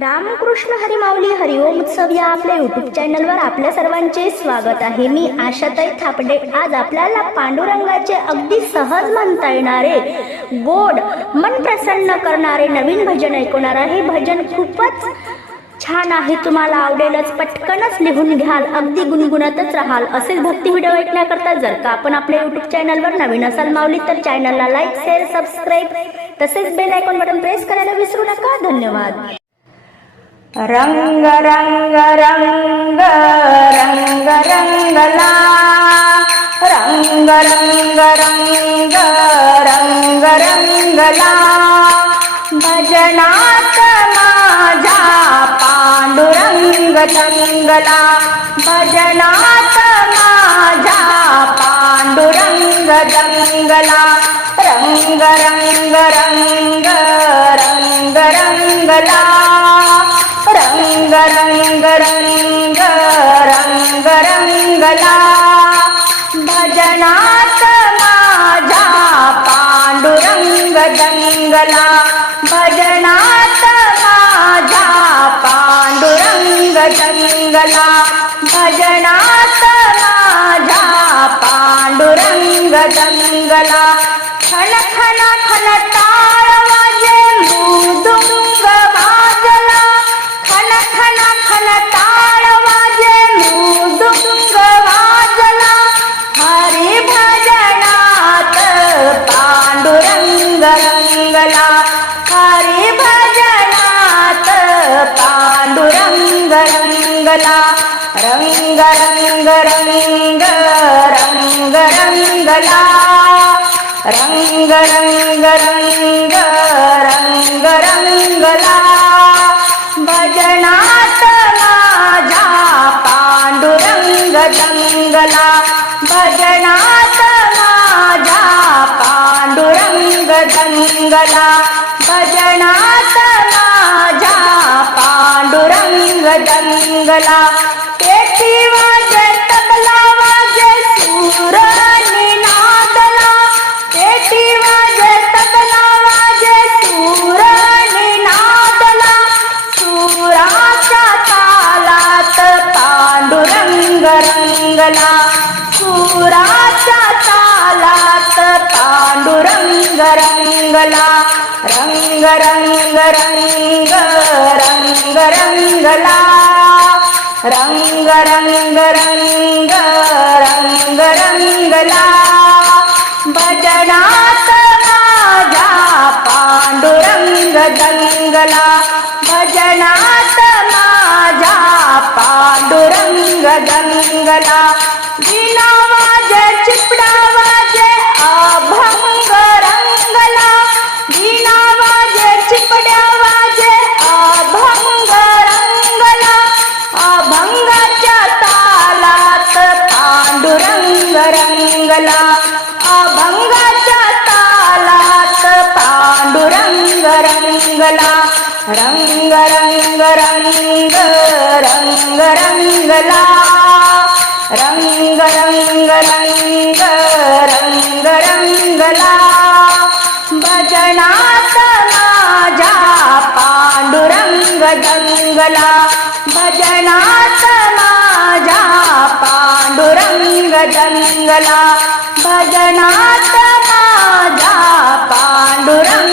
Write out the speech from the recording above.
रामकृष्ण हरिमाऊली हरिओम उत्सव या आपल्या युट्यूब चॅनलवर आपल्या सर्वांचे स्वागत आहे. मी आशाताई थापडे. आज आपल्याला पांडुरंगाचे अगदी सहज म्हणता येणारे गोड मन प्रसन्न करणारे नवीन भजन ऐकवणार आहे. भजन खूपच छान आहे. तुम्हाला आवडेलच. पटकनच लिहून घ्याल. अगदी गुणगुणतच राहाल. असेच भक्ती व्हिडिओ ऐकण्याकरता जर का आपण आपल्या युट्यूब चॅनलवर नवीन असाल माऊली तर चॅनलला लाईक शेअर सबस्क्राईब तसेच बेल आयकॉन बटन प्रेस करायला विसरू नका. धन्यवाद. रंग रंग रंग रंग रंगला रंग रंग रंग रंग रंगला भजनात माझा पांडुरंग तंगला भजनात माझा पांडुरंग दंगला रंग रंग रंग रंग रंगला रंग रंग रंग रंग रंगला भजनात माझा पांडुरंग दंगला भजनात माझा पांडुरंग दंगला भजनात माझा पांडुरंग दंगला खन खन खन टाळ वाजे रंगला रंग रंग रंग रंग रंगला. रंग रंग रंग रंग रंगला. भजनात माझा पांडुरंग दंगला भजनात माझा पांडुरंग दंगला तबला पेटी वाजे तबला वाजे सूर निनादला पेटी वाजे तबला वाजे सूर निनादला सुराच्या तालात पांडुरंग रंगला सुराच्या तालात पांडुरंग रंगला रंग रंग रंग रंग रंगला रंग रंग रंग रंग रंगला भजनात माझा पांडुरंग दंगला भजनात माझा पांडुरंग दंगला विना माझ्या चिपडा रंग रंगला अभंगाच्या तालात पांडुरंग रंगला रंग रंग रंग रंग रंगला रंग रंग रंग रंग रंगला भजनात माझ्या पांडुरंग दंगला भजनात गदला भजना तदा पाण्डुरं